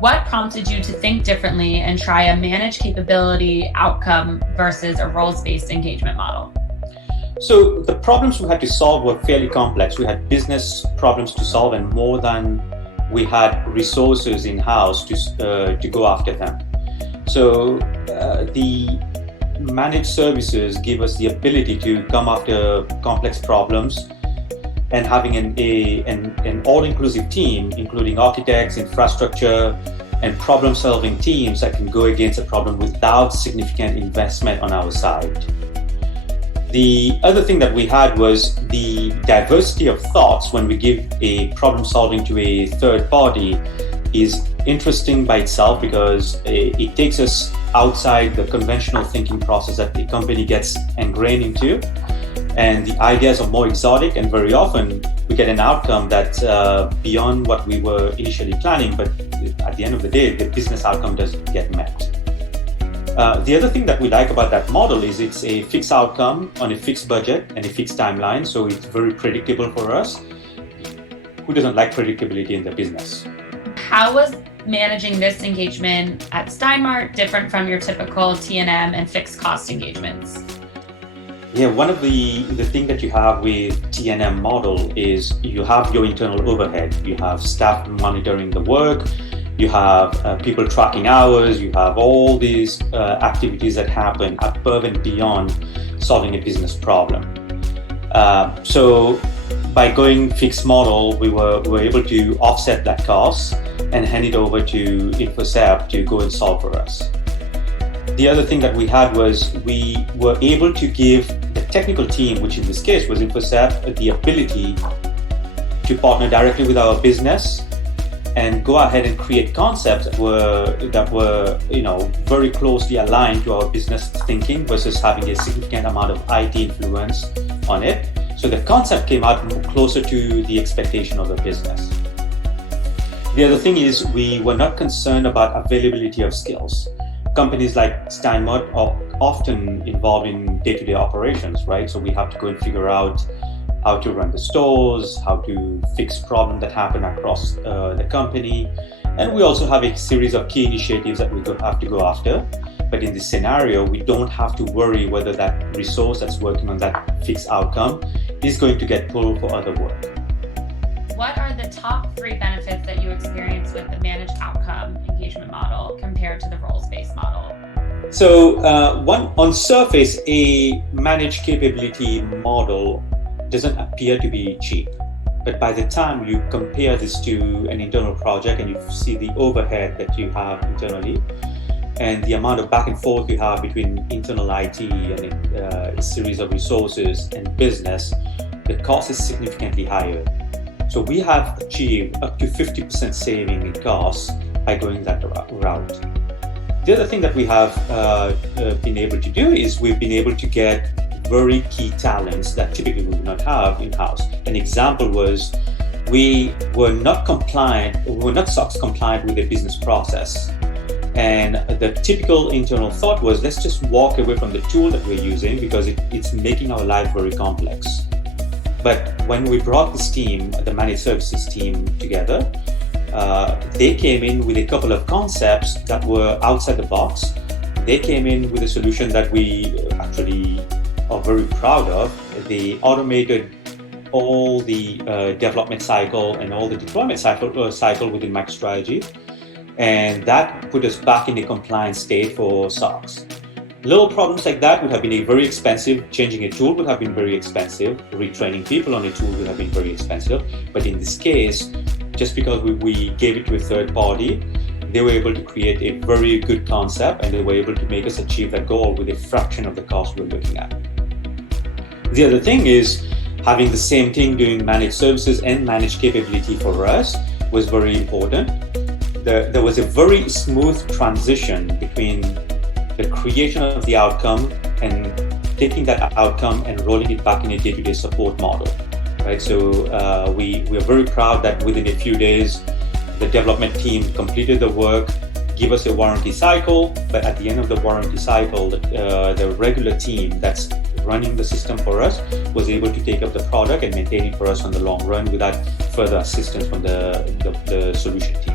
What prompted you to think differently and try a managed capability outcome versus a roles-based engagement model? So the problems we had to solve were fairly complex. We had business problems to solve, and more than we had resources in-house to go after them. So the managed services give us the ability to come after complex problems, and having an all-inclusive team, including architects, infrastructure, and problem-solving teams that can go against a problem without significant investment on our side. The other thing that we had was the diversity of thoughts when we give a problem solving to a third party is interesting by itself, because it takes us outside the conventional thinking process that the company gets ingrained into, and the ideas are more exotic, and very often we get an outcome that's beyond what we were initially planning, but at the end of the day, the business outcome doesn't get met. The other thing that we like about that model is it's a fixed outcome on a fixed budget and a fixed timeline, so it's very predictable for us. Who doesn't like predictability in the business? How was managing this engagement at Stein Mart different from your typical T&M and fixed cost engagements? Yeah, one of the thing that you have with T&M model is you have your internal overhead. You have staff monitoring the work. You have people tracking hours, you have all these activities that happen above and beyond solving a business problem. So by going fixed model, we were able to offset that cost and hand it over to InfoCepts to go and solve for us. The other thing that we had was we were able to give the technical team, which in this case was InfoCepts, the ability to partner directly with our business and go ahead and create concepts that were very closely aligned to our business thinking versus having a significant amount of IT influence on it. So the concept came out closer to the expectation of the business. The other thing is we were not concerned about availability of skills. Companies like Stein Mart are often involved in day-to-day operations, right? So we have to go and figure out how to run the stores, how to fix problems that happen across the company. And we also have a series of key initiatives that we have to go after. But in this scenario, we don't have to worry whether that resource that's working on that fixed outcome is going to get pulled for other work. What are the top 3 benefits that you experience with the managed outcome engagement model compared to the roles-based model? So on surface, a managed capability model doesn't appear to be cheap. But by the time you compare this to an internal project and you see the overhead that you have internally and the amount of back and forth you have between internal IT and a series of resources and business, the cost is significantly higher. So we have achieved up to 50% saving in costs by going that route. The other thing that we have been able to do is we've been able to get very key talents that typically we would not have in-house. An example was we were not SOX compliant with the business process. And the typical internal thought was, let's just walk away from the tool that we're using because it's making our life very complex. But when we brought this team, the managed services team together, they came in with a couple of concepts that were outside the box. They came in with a solution that we actually are very proud of. They automated all the development cycle and all the deployment cycle within MicroStrategy, and that put us back in a compliant state for SOX. Little problems like that would have been very expensive. Changing a tool would have been very expensive. Retraining people on a tool would have been very expensive. But in this case, just because we gave it to a third party, they were able to create a very good concept, and they were able to make us achieve that goal with a fraction of the cost we're looking at. The other thing is having the same thing doing managed services and managed capability for us was very important. There was a very smooth transition between the creation of the outcome and taking that outcome and rolling it back in a day-to-day support model, right? So we are very proud that within a few days, the development team completed the work, give us a warranty cycle, but at the end of the warranty cycle, the regular team that's running the system for us was able to take up the product and maintain it for us on the long run without further assistance from the solution team.